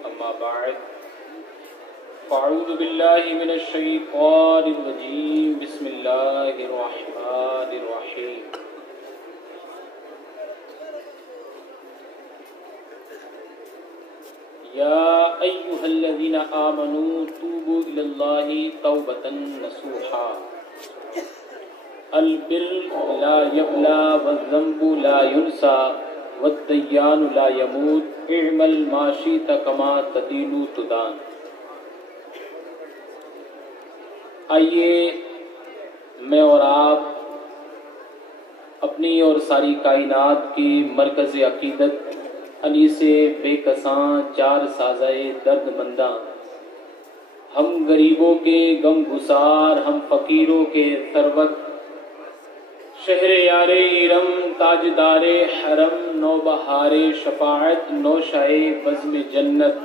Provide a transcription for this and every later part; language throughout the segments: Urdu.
أما بعد فأعوذ بالله من الشيطان الرجيم بسم الله الرحمن الرحيم يا أيها الذين آمنوا توبوا إلى الله توبة نصوحا البر لا يبلى والذنب لا ينسى والديان لا يموت اعمل ما شئت كما تدين تدان۔ آئیے میں اور آپ اپنی اور ساری کائنات کی مرکز عقیدت انیس بے کساں چار سازائے درد منداں، ہم غریبوں کے غم گسار، ہم فقیروں کے ثروت، شہر یار ارم تاجدار حرم، نوبہار شفاعت نوشائے بزم جنت،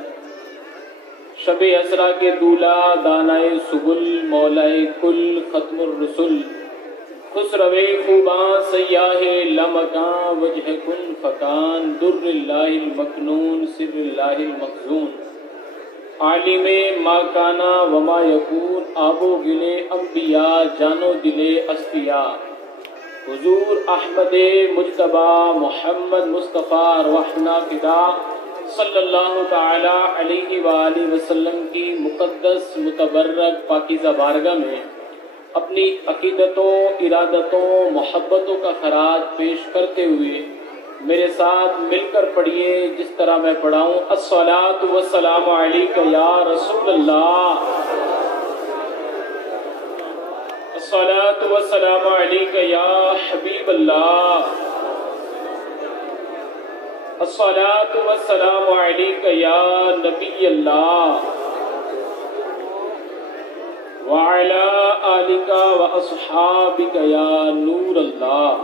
شب اسرا کے دولہ دانائے سبل، مولائے کل ختم الرسل، خسرو خوباں سیاہ لمکاں، وجہ کن فکان، در اللہ المکنون سر اللہ المخزون، عالم ما کانا وما یکون، آب و گلے انبیاء جانو دلے اسفیاء، حضور احمد مجتبی محمد مصطفیٰ روحنا فدا صلی اللہ تعالی علیہ وآلہ وسلم کی مقدس متبرک پاکیزہ بارگاہ میں اپنی عقیدتوں، ارادتوں، محبتوں کا خراج پیش کرتے ہوئے میرے ساتھ مل کر پڑھیے جس طرح میں پڑھاؤں، الصلاۃ والسلام علیک یا رسول اللہ، الصلاۃ والسلام علیک یا حبیب اللہ، الصلاۃ والسلام علیک یا نبی اللہ، وعلی آلک واصحابک یا نور اللہ۔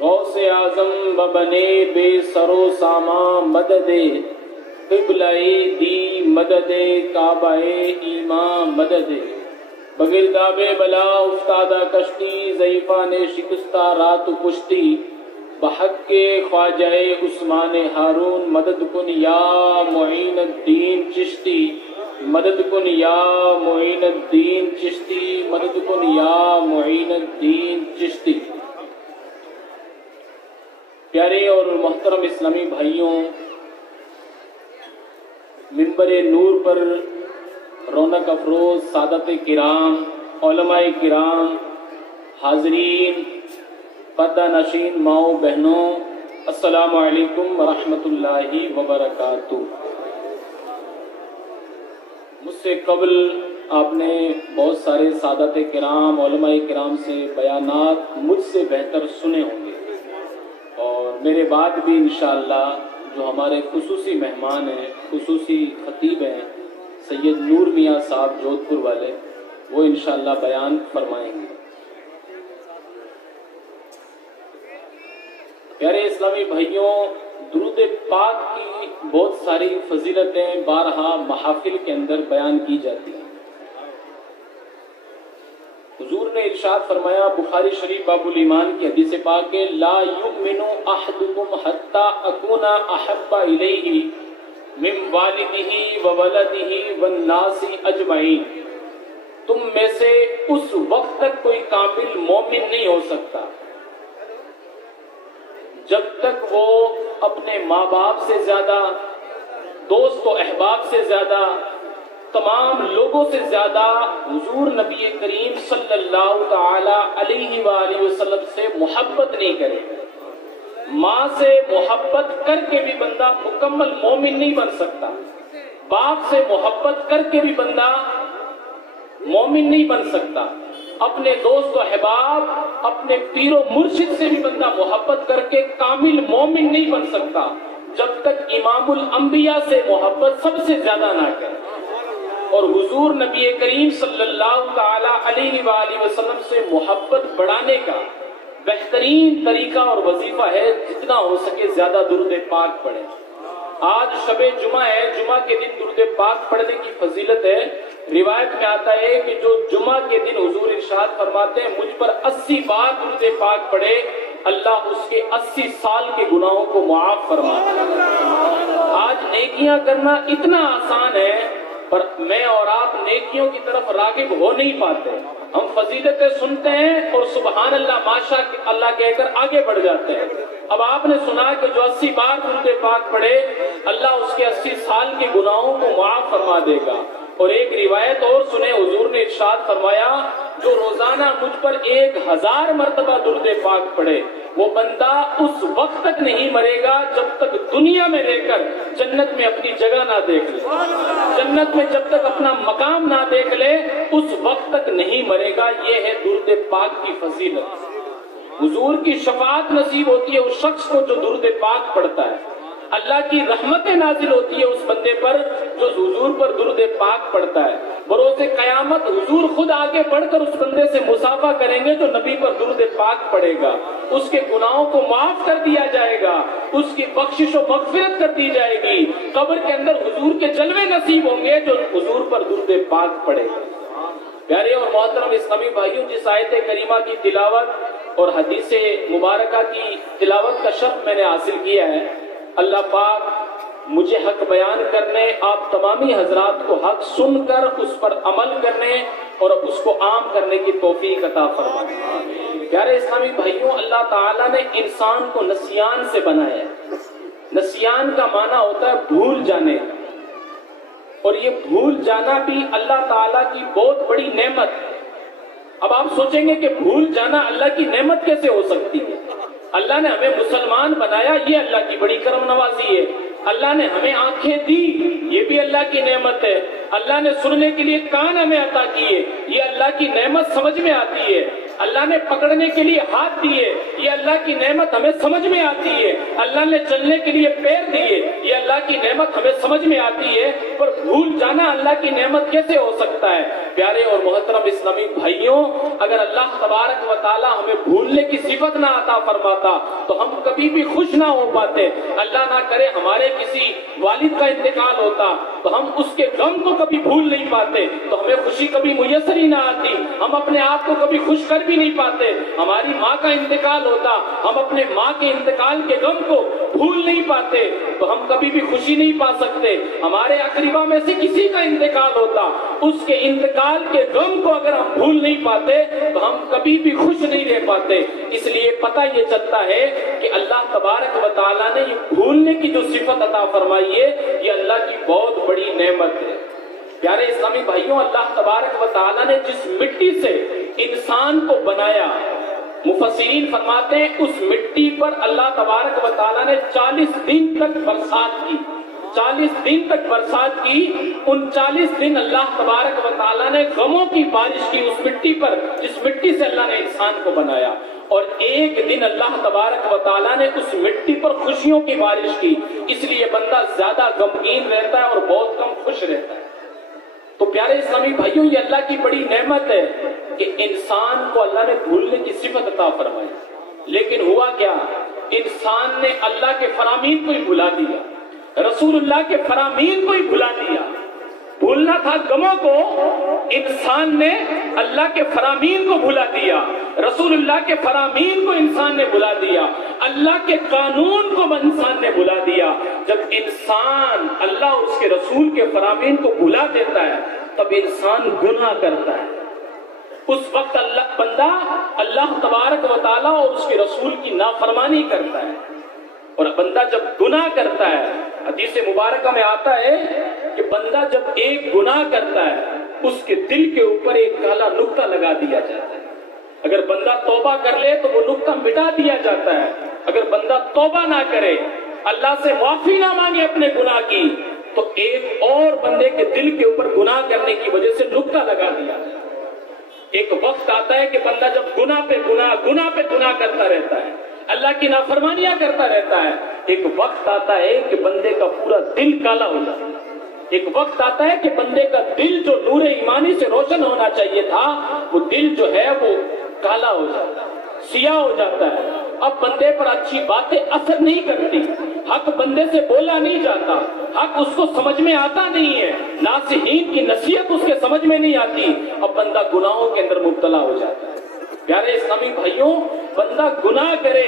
غوث اعظم ببنے بے سر و سامان مدد قبلہ دی، مدد کعبہ ایمان مدد، بگرداب بلا افتادہ کشتی، ضعیفہ نے شکستہ رات کشتی، بحق کے خواجہ عثمان ہارون، مدد کن یا معین الدین چشتی، مدد کن یا معین الدین چشتی، مدد کن یا معین الدین چشتی۔ پیارے اور محترم اسلامی بھائیوں، منبر نور پر رونق افروز سادت کرام، علماء کرام، حاضرین، پردہ نشین ماؤں بہنوں، السلام علیکم ورحمۃ اللہ وبرکاتہ۔ مجھ سے قبل آپ نے بہت سارے سادات کرام، علماء کرام سے بیانات مجھ سے بہتر سنے ہوں گے، اور میرے بعد بھی انشاءاللہ جو ہمارے خصوصی مہمان ہیں، خصوصی خطیب ہیں سید نور میاں صاحب جودھ پور والے، وہ انشاءاللہ بیان فرمائیں گے۔ پیارے اسلامی بھائیوں، درود پاک کی بہت ساری فضیلتیں بارہا محافل کے اندر بیان کی جاتی ہیں۔ حضور نے ارشاد فرمایا بخاری شریف باب الایمان کی حدیث پاک ہے، لا یؤمن احدکم حتی اکون احب الیہ من والدہ وولدہ والناس اجمعین، تم میں سے اس وقت تک کوئی کامل مومن نہیں ہو سکتا جب تک وہ اپنے ماں باپ سے زیادہ، دوست و احباب سے زیادہ، تمام لوگوں سے زیادہ حضور نبی کریم صلی اللہ تعالی علیہ وآلہ وسلم سے محبت نہیں کرے۔ ماں سے محبت کر کے بھی بندہ مکمل مومن نہیں بن سکتا، باپ سے محبت کر کے بھی بندہ مومن نہیں بن سکتا، اپنے دوست و احباب، اپنے پیر و مرشد سے بھی بندہ محبت کر کے کامل مومن نہیں بن سکتا جب تک امام الانبیاء سے محبت سب سے زیادہ نہ کرے۔ اور حضور نبی کریم صلی اللہ تعالی علیہ وآلہ وسلم سے محبت بڑھانے کا بہترین طریقہ اور وظیفہ ہے جتنا ہو سکے زیادہ درود پاک پڑھیں۔ آج شب جمعہ ہے، جمعہ کے دن درود پاک پڑھنے کی فضیلت ہے۔ روایت میں آتا ہے کہ جو جمعہ کے دن حضور ارشاد فرماتے ہیں مجھ پر 80 بار درود پاک پڑھے، اللہ اس کے 80 سال کے گناہوں کو معاف فرماتا ہے۔ نیکیاں کرنا اتنا آسان ہے، پر میں اور آپ نیکیوں کی طرف راغب ہو نہیں پاتے۔ ہم فضیلتیں سنتے ہیں اور سبحان اللہ ماشاء اللہ کہہ کر آگے بڑھ جاتے ہیں۔ اب آپ نے سنا کہ جو 80 بار درود پاک پڑھے اللہ اس کے 80 سال کے گناہوں کو معاف فرما دے گا۔ اور ایک روایت اور سنیں، حضور نے ارشاد فرمایا جو روزانہ مجھ پر 1000 مرتبہ درود پاک پڑھے وہ بندہ اس وقت تک نہیں مرے گا جب تک دنیا میں رہ کر جنت میں اپنی جگہ نہ دیکھ لے، جنت میں جب تک اپنا مقام نہ دیکھ لے اس وقت تک نہیں مرے گا۔ یہ ہے درود پاک کی فضیلت۔ حضور کی شفاعت نصیب ہوتی ہے اس شخص کو جو درود پاک پڑھتا ہے، اللہ کی رحمتیں نازل ہوتی ہے اس بندے پر جو حضور پر درود پاک پڑھتا ہے۔ بروز قیامت حضور خود آگے بڑھ کر اس بندے سے مصافحہ کریں گے جو نبی پر درود پاک پڑھے گا، اس کے گناہوں کو معاف کر دیا جائے گا، اس کی بخشش و مغفرت کر دی جائے گی، قبر کے اندر حضور کے جلوے نصیب ہوں گے جو حضور پر درود پاک پڑھے گا۔ پیارے اور محترم اسلامی بھائیوں، جس آیت کریمہ کی تلاوت اور حدیث مبارکہ کی تلاوت کا شرف میں نے حاصل کیا ہے، اللہ پاک مجھے حق بیان کرنے، آپ تمامی حضرات کو حق سن کر اس پر عمل کرنے اور اس کو عام کرنے کی توفیق عطا فرمائے۔ پیارے اسلامی بھائیوں، اللہ تعالیٰ نے انسان کو نسیان سے بنایا ہے۔ نسیان کا معنی ہوتا ہے بھول جانے، اور یہ بھول جانا بھی اللہ تعالیٰ کی بہت بڑی نعمت۔ اب آپ سوچیں گے کہ بھول جانا اللہ کی نعمت کیسے ہو سکتی ہے؟ اللہ نے ہمیں مسلمان بنایا، یہ اللہ کی بڑی کرم نوازی ہے۔ اللہ نے ہمیں آنکھیں دی، یہ بھی اللہ کی نعمت ہے۔ اللہ نے سننے کے لیے کان ہمیں عطا کیے، یہ اللہ کی نعمت سمجھ میں آتی ہے۔ اللہ نے پکڑنے کے لیے ہاتھ دیے، یہ اللہ کی نعمت ہمیں سمجھ میں آتی ہے۔ اللہ نے چلنے کے لیے پیر دیے، یہ اللہ کی نعمت ہمیں سمجھ میں آتی ہے۔ پر بھول جانا اللہ کی نعمت کیسے ہو سکتا ہے؟ پیارے اور محترم اسلامی بھائیوں، اگر اللہ تبارک و تعالی ہمیں بھولنے کی صفت نہ عطا فرماتا تو ہم کبھی بھی خوش نہ ہو پاتے۔ اللہ نہ کرے ہمارے کسی والد کا انتقال ہوتا تو ہم اس کے غم کو کبھی بھول نہیں پاتے، تو ہمیں خوشی کبھی میسر ہی نہ آتی، ہم اپنے آپ کو کبھی خوش کر بھی نہیں پاتے۔ ہماری ماں کا انتقال ہوتا، ہم اپنے ماں کے انتقال کے غم کو بھول نہیں پاتے تو ہم کبھی بھی خوشی نہیں پا سکتے۔ ہمارے اقربا میں سے کسی کا انتقال ہوتا، اس کے انتقال کے غم کو اگر ہم بھول نہیں پاتے تو ہم کبھی بھی خوش نہیں رہ پاتے۔ اس لیے پتہ یہ چلتا ہے کہ اللہ تبارک و تعالیٰ نے یہ بھولنے کی جو صفت عطا فرمائی ہے یہ اللہ کی بہت بڑی نعمت ہے۔ پیارے اسلامی بھائیوں، اللہ تبارک و تعالیٰ نے جس مٹی سے انسان کو بنایا، مفسرین فرماتے ہیں اس مٹی پر اللہ تبارک و تعالیٰ نے 40 دن تک برسات کی، 40 دن تک برسات کی۔ ان 40 دن اللہ تبارک و تعالیٰ نے غموں کی بارش کی اس مٹی پر جس مٹی سے اللہ نے انسان کو بنایا، اور ایک دن اللہ تبارک و تعالیٰ نے اس مٹی پر خوشیوں کی بارش کی۔ اس لیے بندہ زیادہ غمگین رہتا ہے اور بہت کم خوش رہتا ہے۔ تو پیارے اسلامی بھائیوں، یہ اللہ کی بڑی نعمت ہے کہ انسان کو اللہ نے بھولنے کی صفت عطا فرمائی۔ لیکن ہوا کیا؟ انسان نے اللہ کے فرامین کو ہی بھلا دیا، رسول اللہ کے فرامین کو ہی بھلا دیا۔ بھولنا تھا غموں کو، انسان نے اللہ کے فرامین کو بھلا دیا، رسول اللہ کے فرامین کو انسان نے بھلا دیا، اللہ کے قانون کو انسان نے بھلا دیا۔ جب انسان اللہ اور اس کے رسول کے فرامین کو بھلا دیتا ہے تب انسان گناہ کرتا ہے۔ اس وقت بندہ اللہ تبارک و تعالیٰ اور اس کے رسول کی نافرمانی کرتا ہے، اور بندہ جب گناہ کرتا ہے، حدیث مبارکہ میں آتا ہے کہ بندہ جب ایک گناہ کرتا ہے اس کے دل کے اوپر ایک کالا نقطہ لگا دیا جاتا ہے۔ اگر بندہ توبہ کر لے تو وہ نقطہ مٹا دیا جاتا ہے، اگر بندہ توبہ نہ کرے، اللہ سے معافی نہ مانگے اپنے گناہ کی، تو ایک اور بندے کے دل کے اوپر گناہ کرنے کی وجہ سے نقطہ لگا دیا جاتا ہے۔ ایک وقت آتا ہے کہ بندہ جب گناہ پہ گناہ کرتا رہتا ہے، اللہ کی نافرمانیاں کرتا رہتا ہے، ایک وقت آتا ہے کہ بندے کا پورا دل کالا ہو جاتا ہے۔ ایک وقت آتا ہے کہ بندے کا دل جو نور ایمانی سے روشن ہونا چاہیے تھا، وہ دل جو ہے وہ کالا ہو جاتا ہے، سیاہ ہو جاتا ہے۔ اب بندے پر اچھی باتیں اثر نہیں کرتی، حق بندے سے بولا نہیں جاتا، حق اس کو سمجھ میں آتا نہیں ہے، ناصحین کی نصیحت اس کے سمجھ میں نہیں آتی، اب بندہ گناہوں کے اندر مبتلا ہو جاتا ہے۔ پیارے اسلامی بھائیوں، بندہ گناہ کرے،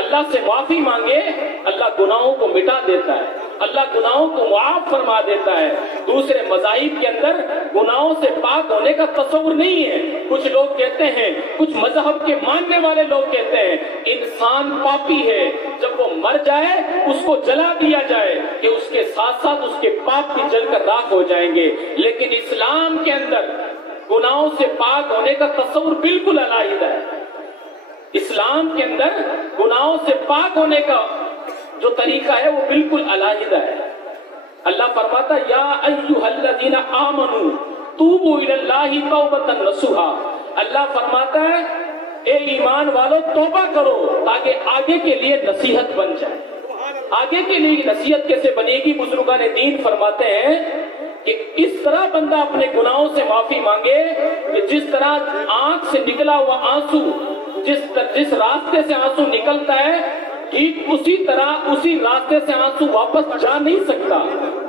اللہ سے معافی مانگے، اللہ گناہوں کو مٹا دیتا ہے۔ اللہ گناہوں کو معاف فرما دیتا ہے۔ دوسرے مذاہب کے اندر گناہوں سے پاک ہونے کا تصور نہیں ہے۔ کچھ لوگ کہتے ہیں، کچھ مذہب کے ماننے والے لوگ کہتے ہیں انسان پاپی ہے، جب وہ مر جائے اس کو جلا دیا جائے کہ اس کے ساتھ ساتھ اس کے پاپ بھی جل کر راکھ ہو جائیں گے۔ لیکن اسلام کے اندر گناہوں سے پاک ہونے کا تصور بالکل علیحدہ ہے۔ اسلام کے اندر گناہوں سے پاک ہونے کا جو طریقہ ہے وہ بالکل علیحدہ ہے۔ اللہ فرماتا یا ایھا الذین آمنوا توبوا الی اللہ توبۃ نصوحا۔ اللہ فرماتا ہے اے ایمان والو توبہ کرو تاکہ آگے کے لیے نصیحت بن جائے۔ آگے کے لیے نصیحت کیسے بنے گی؟ بزرگان دین فرماتے ہیں کہ اس طرح بندہ اپنے گناہوں سے معافی مانگے کہ جس طرح آنکھ سے نکلا ہوا آنسو جس راستے سے آنسو نکلتا ہے ٹھیک اسی طرح اسی راستے سے آنسو واپس جا نہیں سکتا۔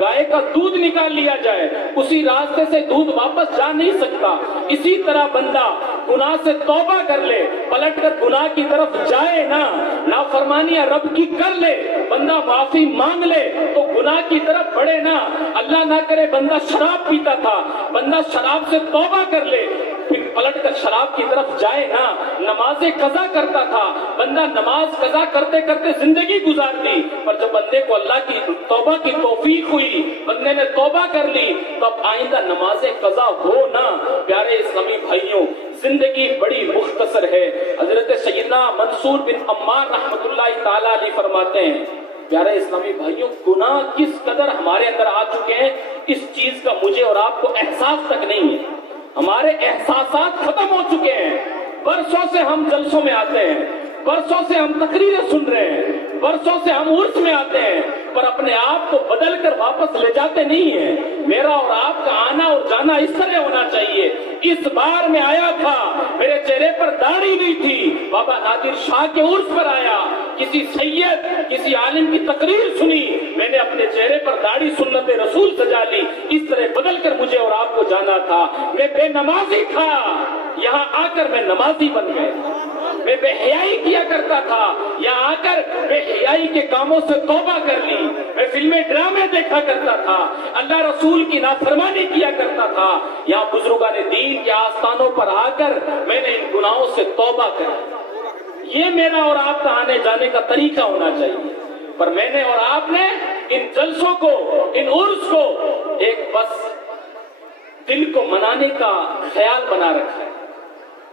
گائے کا دودھ نکال لیا جائے اسی راستے سے دودھ واپس جا نہیں سکتا۔ اسی طرح بندہ گناہ سے توبہ کر لے، پلٹ کر گناہ کی طرف جائے نا، نافرمانیاں رب کی کر لے، بندہ معافی مانگ لے تو گناہ کی طرف بڑھے نا۔ اللہ نہ کرے بندہ شراب پیتا تھا، بندہ شراب سے توبہ کر لے، پھر پلٹ کر شراب کی طرف جائے نا۔ نمازیں قضا کرتا تھا، بندہ نماز قضا کرتے کرتے زندگی گزار دی، پر جب بندے کو اللہ کی توبہ کی توفیق ہوئی، بندے نے توبہ کر لی، تو اب آئندہ نمازیں قضا ہو نا۔ پیارے اسلامی بھائیوں، زندگی بڑی مختصر ہے۔ حضرت سیدنا منصور بن عمار رحمۃ اللہ تعالیٰ علیہ فرماتے ہیں پیارے اسلامی بھائیوں گناہ کس قدر ہمارے اندر آ چکے ہیں اس چیز کا مجھے اور آپ کو احساس تک نہیں ہے۔ ہمارے احساسات ختم ہو چکے ہیں۔ برسوں سے ہم جلسوں میں آتے ہیں، برسوں سے ہم تقریریں سن رہے ہیں، برسوں سے ہم عرس میں آتے ہیں، پر اپنے آپ کو بدل کر واپس لے جاتے نہیں ہیں۔ میرا اور آپ کا آنا اور جانا اس طرح ہونا چاہیے۔ اس بار میں آیا تھا، میرے چہرے پر داڑھی نہیں تھی، بابا نادر شاہ کے عرس پر آیا، کسی سید کسی عالم کی تقریر سنی، میں نے اپنے چہرے پر داڑھی سنت رسول سجا لی۔ اس طرح بدل کر مجھے اور آپ کو جانا تھا۔ میں بے نمازی تھا، یہاں آ کر میں نمازی بن گئے۔ میں بے حیائی کیا کرتا تھا، یہاں آ کر بے حیائی کے کاموں سے توبہ کر لی۔ میں فلمیں ڈرامے دیکھا کرتا تھا، اللہ رسول کی نافرمانی کیا کرتا تھا، یہاں بزرگان دین کے آستانوں پر آ کر میں نے ان گناہوں سے توبہ کری۔ یہ میرا اور آپ کا آنے جانے کا طریقہ ہونا چاہیے، پر میں نے اور آپ نے ان جلسوں کو، ان عرس کو ایک بس دل کو منانے کا خیال بنا رکھا ہے۔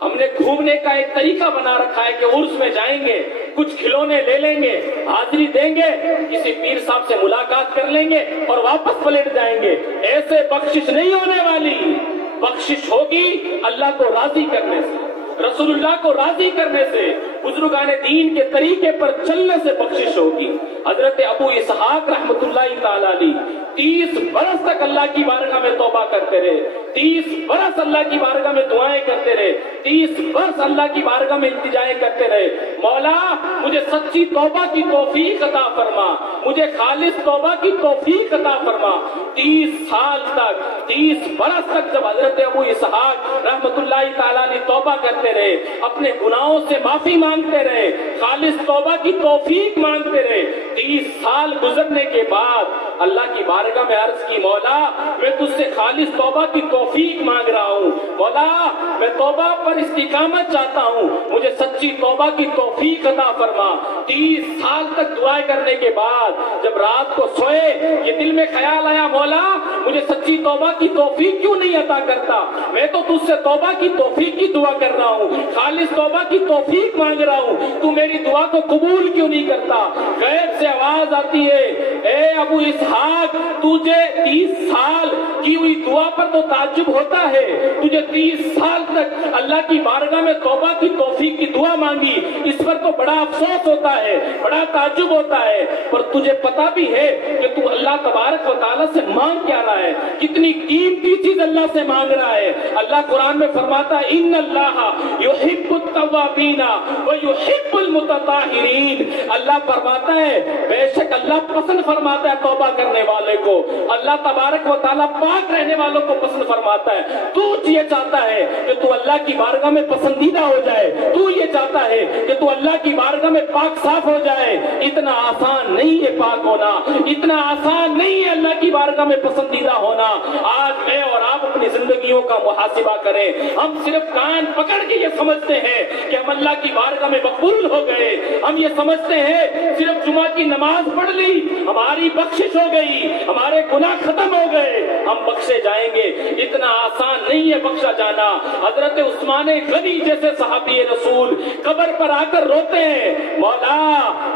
ہم نے گھومنے کا ایک طریقہ بنا رکھا ہے کہ عرس میں جائیں گے، کچھ کھلونے لے لیں گے، حاضری دیں گے، کسی پیر صاحب سے ملاقات کر لیں گے اور واپس پلٹ جائیں گے۔ ایسے بخشش نہیں ہونے والی، بخشش ہوگی اللہ کو راضی کرنے سے، رسول اللہ کو راضی کرنے سے، بزرگان دین کے طریقے پر چلنے سے بخشش ہوگی۔ حضرت ابو اسحاق رحمۃ اللہ تعالیٰ علیہ 30 برس تک اللہ کی بارگاہ میں توبہ کرتے رہے، 30 برس اللہ کی بارگاہ میں دعائیں کرتے رہے، 30 برس اللہ کی بارگاہ میں التجائیں کرتے رہے، مولا مجھے سچی توبہ کی توفیق عطا فرما، مجھے خالص توبہ کی توفیق عطا فرما۔ 30 سال تک، 30 برس تک جب حضرت ابو اسحاق رحمۃ اللہ تعالیٰ نے توبہ کرتے رہے، اپنے گناہوں سے معافی مانگتے رہے، خالص توبہ کی توفیق مانگتے رہے، 30 سال گزرنے کے بعد اللہ کی بارگاہ میں عرض کی مولا میں تجھ سے خالص توبہ کی توفیق مانگ رہا ہوں، مولا میں توبہ پر استقامت چاہتا ہوں، مجھے سچی توبہ کی توفیق عطا فرما۔ 30 سال تک دعائیں کرنے کے بعد جب رات کو سوئے یہ دل میں خیال آیا مولا مجھے سچی توبہ کی توفیق کیوں نہیں عطا کرتا؟ میں تو تجھ سے توبہ کی توفیق کی دعا کر رہا ہوں، خالص توبہ کی توفیق مانگ رہا ہوں، تو میری دعا کو قبول کیوں نہیں کرتا؟ غیب سے آواز آتی ہے اے ابو اسحاق تجھے 30 سال کی ہوئی دعا پر تو تعجب ہوتا ہے، تجھے 30 سال تک اللہ کی بارگاہ میں توبہ کی توفیق کی دعا مانگی، اس پر تو بڑا افسوس ہوتا ہے، بڑا تعجب ہوتا ہے، پر تجھے پتا بھی ہے کہ تو اللہ تبارک و تعالیٰ سے مانگ کیا رہا ہے، کتنی قیمتی چیز اللہ سے مانگ رہا ہے۔ اللہ قرآن میں فرماتا ہے ان اللہ یحب التوابین ویحب المتطہرین، اللہ فرماتا ہے بے شک تک اللہ پسند فرماتا ہے توبہ کرنے والے کو، اللہ تبارک و تعالیٰ پاک رہنے والوں کو پسند فرماتا ہے۔ تو یہ چاہتا ہے کہ تو اللہ کی بارگاہ میں پسندیدہ ہو جائے، تو یہ چاہتا ہے کہ تو اللہ کی بارگاہ میں پاک صاف ہو جائے۔ اتنا آسان نہیں ہے پاک ہونا، اتنا آسان نہیں ہے اللہ کی بارگاہ میں پسندیدہ ہونا۔ آج میں اور آپ اپنی زندگیوں کا محاسبہ کریں۔ ہم صرف کان پکڑ کے یہ سمجھتے ہیں کہ ہم اللہ کی بارگاہ میں مقبول ہو گئے، ہم یہ سمجھتے ہیں صرف جمعہ کی نماز پڑھ لی ہماری بخشش ہو گئی، ہمارے گناہ ختم ہو گئے، ہم بخشے جائیں گے۔ اتنا آسان نہیں ہے بخشا جانا۔ حضرت عثمان غنی جیسے صحابی رسول قبر پر آ کر روتے ہیں، مولا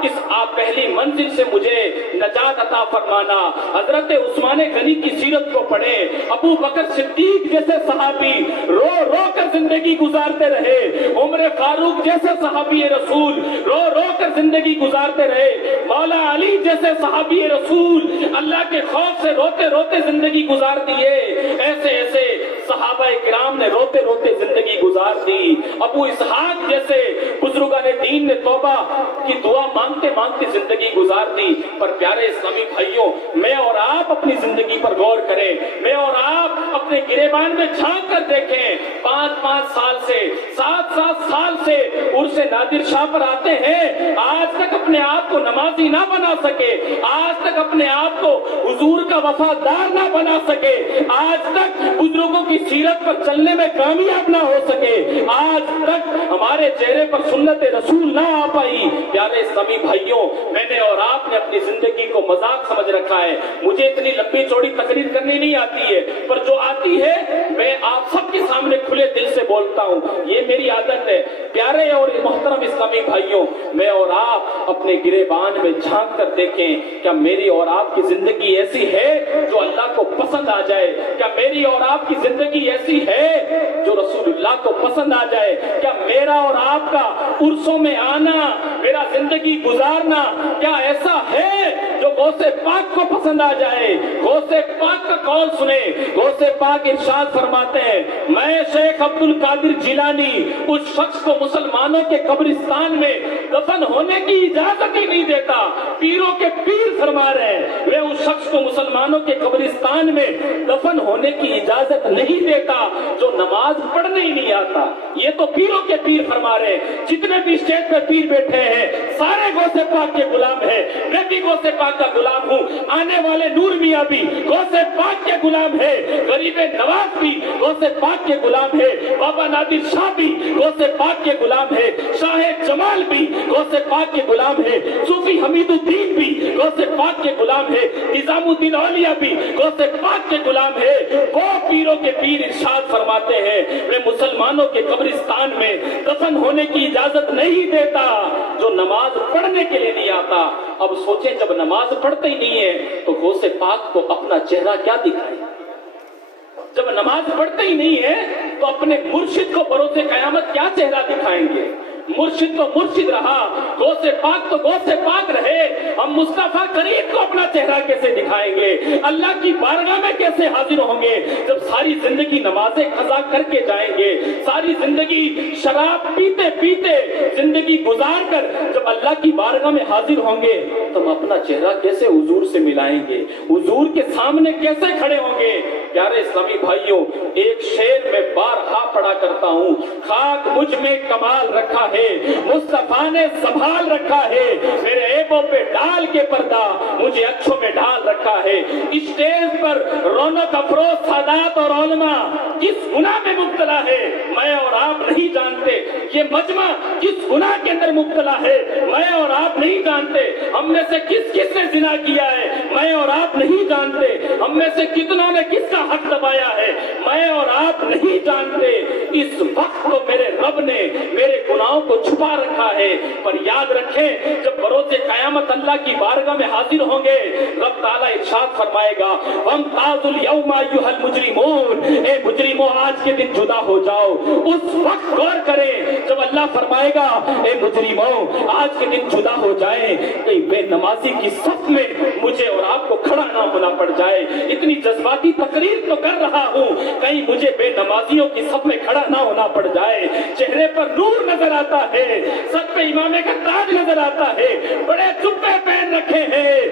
اس آپ پہلی منزل سے مجھے نجات عطا فرمانا۔ حضرت عثمان غنی کی سیرت کو پڑھیں، ابو بکر صدیق جیسے صحابی رو رو کر زندگی گزارتے رہے، عمر فاروق جیسے صحابی رسول رو رو کر زندگی گزارتے رہے، مولا علی جیسے صحابی رسول اللہ کے خوف سے روتے روتے زندگی گزار دیے۔ ایسے ایسے صحابہ کرام نے روتے روتے زندگی گزار دی۔ ابو اسحاق جیسے بزرگان دین نے توبہ کی دعا مانگتے مانگتے زندگی گزار دی۔ پر پیارے اسلامی بھائیوں، میں اور آپ اپنی زندگی پر غور کریں، میں اور آپ اپنے گریبان میں جھانک کر دیکھیں۔ 5 سال سے 7 سال سے عرس نادر شاہ پر آتے ہیں، آج تک اپنے آپ کو نمازی نہ بنا سکے، آج تک اپنے آپ کو حضور کا وفادار نہ بنا سکے، آج تک بزرگوں کی سیرت پر چلنے میں کامیاب نہ ہو سکے، آج تک ہمارے چہرے پر سنت رسول نہ آ پائی۔ پیارے اسلامی بھائیوں، میں نے اور آپ نے اپنی زندگی کو مذاق سمجھ رکھا ہے۔ مجھے اتنی لمبی چوڑی تقریر کرنی نہیں آتی ہے، پر جو آتی ہے میں آپ سب کے سامنے کھلے دل سے بولتا ہوں، یہ میری عادت ہے۔ پیارے اور محترم اسلامی بھائیوں، میں اور آپ اپنے گریبان میں جھانک کر دیکھیں، کیا میری اور آپ کی زندگی ایسی ہے جو اللہ کو پسند آ جائے؟ کیا میری اور آپ کی زندگی ایسی ہے جو رسول اللہ کو پسند آ جائے؟ کیا میرا اور آپ کا عرسوں میں آنا، میرا زندگی گزارنا کیا ایسا ہے جو غوث پاک کو پسند آ جائے؟ غوث پاک کا قول سنیں، غوث پاک ارشاد فرماتے ہیں، میں شیخ عبد القادر جیلانی اس شخص کو مسلمانوں کے قبرستان میں دفن ہونے کی اجازت ہی نہیں دیتا۔ پیروں کے پیر فرما رہے ہیں، میں اس شخص کو مسلمانوں کے قبرستان میں دفن ہونے کی اجازت نہیں دیتا جو نماز پڑھنے ہی نہیں آتا۔ یہ تو پیروں کے پیر فرما رہے ہیں۔ جتنے بھی اسٹیج پہ پیر بیٹھے ہیں سارے غوث پاک کے غلام ہیں، میں بھی غوث پاک کا غلام ہوں، آنے والے نور میاں بھی غوث پاک کے غلام ہے، غریب نواز بھی غوث پاک کے غلام ہے، بابا نادر شاہ بھی غوث پاک کے غلام ہے، شاہ جمال بھی غوث پاک کے غلام ہے، صوفی حمید الدین بھی غوث پاک کے غلام ہے، نظام الدین اولیاء بھی غوث پاک کے غلام ہے۔ وہ پیروں کے پیر ارشاد فرماتے ہیں، میں مسلمانوں کے قبرستان میں دفن ہونے کی اجازت نہیں دیتا جو نماز پڑھنے کے لیے نہیں آتا۔ اب سوچیں، جب نماز پڑھتے ہی نہیں ہے تو غوث پاک کو اپنا چہرہ کیا دکھائے؟ جب نماز پڑھتے ہی نہیں ہے تو اپنے مرشد کو بروز قیامت کیا چہرہ دکھائیں گے؟ مرشد تو مرشد رہا، غوث پاک تو غوث پاک رہے، ہم مصطفیٰ کریم کو اپنا چہرہ کیسے دکھائیں گے؟ اللہ کی بارگاہ میں کیسے حاضر ہوں گے جب ساری زندگی نمازیں قضا کر کے جائیں گے، ساری زندگی شراب پیتے پیتے زندگی گزار کر جب اللہ کی بارگاہ میں حاضر ہوں گے تو ہم اپنا چہرہ کیسے حضور سے ملائیں گے؟ حضور کے سامنے کیسے کھڑے ہوں گے؟ پیارے اسلامی بھائیوں، ایک شعر میں بارہا پڑھا کرتا ہوں، خاک مجھ میں کمال رکھا ہے، مصطفیٰ نے سنبھال رکھا ہے، میرے عیبوں پہ ڈال کے پردہ مجھے اچھوں میں ڈال رکھا ہے۔ اسٹیج پر رونق افروز سادات اور علماء کس گناہ میں مبتلا ہے میں اور آپ نہیں جانتے، یہ مجمع کس گناہ کے اندر مبتلا ہے میں اور آپ نہیں جانتے، ہم میں سے کس کس نے زنا کیا ہے میں اور آپ نہیں جانتے، ہم میں سے کتنوں نے کس کا حق دبایا ہے میں اور آپ نہیں جانتے۔ اس وقت تو میرے رب نے میرے گناہوں کو چھپا رکھا ہے، پر یاد رکھیں جب بروز قیامت اللہ کی بارگاہ میں حاضر ہوں گے رب تعالیٰ ارشاد فرمائے گا، وَامْتَازُوا الْيَوْمَ أَيُّهَا الْمُجْرِمُونَ، اے مجرموں آج کے دن جدا ہو جاؤ۔ اس وقت غور کریں جب اللہ فرمائے گا اے مجرموں آج کے دن جدا ہو جائیں، کہیں بے نمازی کی صف میں مجھے اور آپ کو کھڑا نہ ہونا پڑ جائے۔ اتنی جذباتی تقریر تو کر رہا ہوں، کہیں مجھے بے نمازیوں کی صف میں کھڑا نہ ہونا پڑ جائے۔ چہرے پر نور نظر آتا ہے، سر پہ امامے کا تاج نظر آتا ہے، بڑے جبے پہن رکھے ہیں،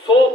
100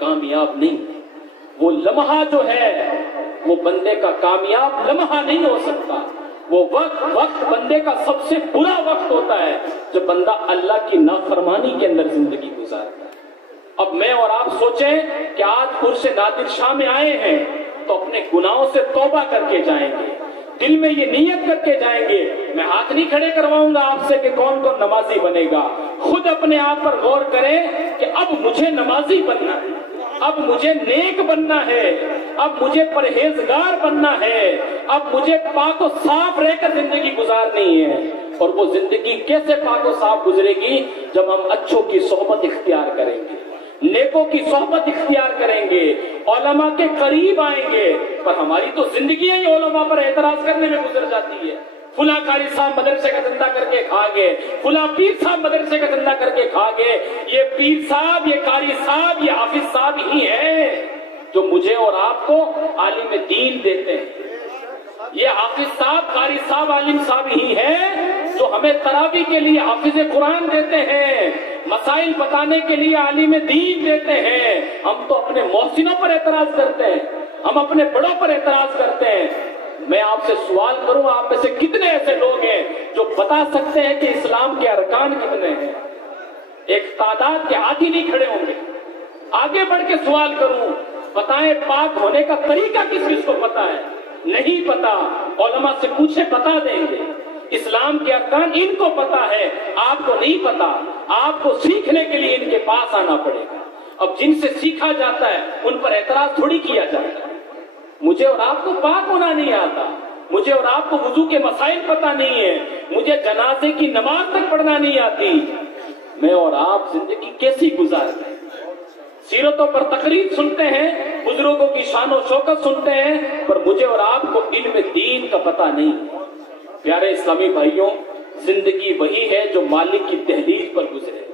کامیاب نہیں ہے. وہ لمحہ جو ہے وہ بندے کا کامیاب لمحہ نہیں ہو سکتا. وہ وقت بندے کا سب سے برا وقت ہوتا ہے جب بندہ اللہ کی نافرمانی کے اندر زندگی گزارتا ہے. اب میں اور آپ سوچیں کہ آج عرس نادر شاہ میں آئے ہیں تو اپنے گناہوں سے توبہ کر کے جائیں گے, دل میں یہ نیت کر کے جائیں گے. میں ہاتھ نہیں کھڑے کرواؤں گا آپ سے کہ کون کون نمازی بنے گا. خود اپنے آپ پر غور کریں کہ اب مجھے نمازی بننا ہے, اب مجھے نیک بننا ہے, اب مجھے پرہیزگار بننا ہے, اب مجھے پاک و صاف رہ کر زندگی گزارنی ہے. اور وہ زندگی کیسے پاک و صاف گزرے گی؟ جب ہم اچھوں کی صحبت اختیار کریں گے, نیکوں کی صحبت اختیار کریں گے, علماء کے قریب آئیں گے. پر ہماری تو زندگی ہی علماء پر اعتراض کرنے میں گزر جاتی ہے. فلاں قاری صاحب مدرسے کا دھندا کر کے کھا گئے, فلاں پیر صاحب مدرسے کا دھندا کر کے کھا گئے. یہ پیر صاحب, یہ قاری صاحب, یہ حافظ صاحب ہی ہیں جو مجھے اور آپ کو عالم دین دیتے ہیں. یہ حافظ صاحب, قاری صاحب, عالم صاحب ہی ہیں جو ہمیں تراویح کے لیے حافظ قرآن دیتے ہیں, مسائل بتانے کے لیے عالم دین دیتے ہیں. ہم تو اپنے محسنوں پر اعتراض کرتے ہیں, ہم اپنے بڑوں پر اعتراض کرتے ہیں. میں آپ سے سوال کروں, آپ میں سے کتنے ایسے لوگ ہیں جو بتا سکتے ہیں کہ اسلام کے ارکان کتنے ہیں؟ ایک تعداد کے آدھی نہیں کھڑے ہوں گے. آگے بڑھ کے سوال کروں, بتائیں پاک ہونے کا طریقہ کس کس کو پتا ہے؟ نہیں پتا. علماء سے پوچھے, بتا دیں گے. اسلام کے ارکان ان کو پتا ہے, آپ کو نہیں پتا. آپ کو سیکھنے کے لیے ان کے پاس آنا پڑے گا. اب جن سے سیکھا جاتا ہے ان پر اعتراض تھوڑی کیا جاتا ہے. مجھے اور آپ کو پاک ہونا نہیں آتا, مجھے اور آپ کو وضو کے مسائل پتا نہیں ہے, مجھے جنازے کی نماز تک پڑھنا نہیں آتی. میں اور آپ زندگی کیسی گزارتے ہیں؟ سیرتوں پر تقریر سنتے ہیں, بزرگوں کی شان و شوکت سنتے ہیں, پر مجھے اور آپ کو علم دین کا پتہ نہیں. پیارے اسلامی بھائیوں, زندگی وہی ہے جو مالک کی دہلیز پر گزرے,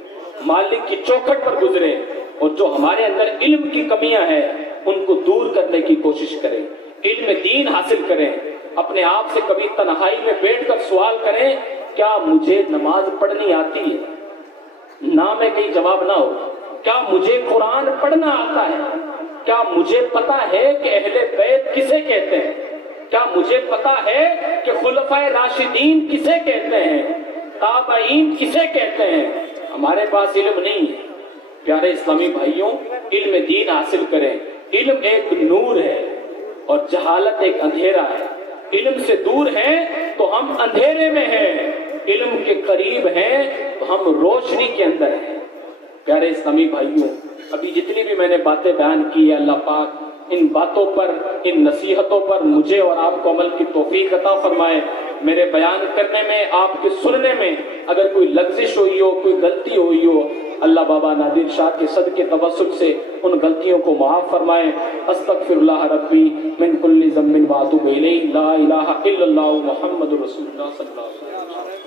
مالک کی چوکھٹ پر گزرے, اور جو ہمارے اندر علم کی کمیاں ہیں ان کو دور کرنے کی کوشش کریں, علم دین حاصل کریں. اپنے آپ سے کبھی تنہائی میں بیٹھ کر سوال کریں, کیا مجھے نماز پڑھنی آتی ہے؟ نہ میں کہیں جواب نہ ہو. کیا مجھے قرآن پڑھنا آتا ہے؟ کیا مجھے پتا ہے کہ اہل بیت کسے کہتے ہیں؟ کیا مجھے پتا ہے کہ خلفائے راشدین کسے کہتے ہیں؟ تابعین کسے کہتے ہیں؟ ہمارے پاس علم نہیں ہے. پیارے اسلامی بھائیوں, علم دین حاصل کریں. علم ایک نور ہے اور جہالت ایک اندھیرا ہے. علم سے دور ہیں تو ہم اندھیرے میں ہیں, علم کے قریب ہیں تو ہم روشنی کے اندر ہیں. پیارے اسلامی بھائیوں, ابھی جتنی بھی میں نے باتیں بیان کی ہے, اللہ پاک ان باتوں پر, ان نصیحتوں پر مجھے اور آپ کو عمل کی توفیق عطا فرمائے. میرے بیان کرنے میں, آپ کے سننے میں اگر کوئی لغزش ہوئی ہو, کوئی غلطی ہوئی ہو, اللہ بابا نادر شاہ کے صدقے توسل سے ان غلطیوں کو معاف فرمائے. استغفر اللہ ربی من کل ذنب واتوب الیہ. لا الہ الا اللہ محمد رسول اللہ صلی اللہ علیہ وسلم.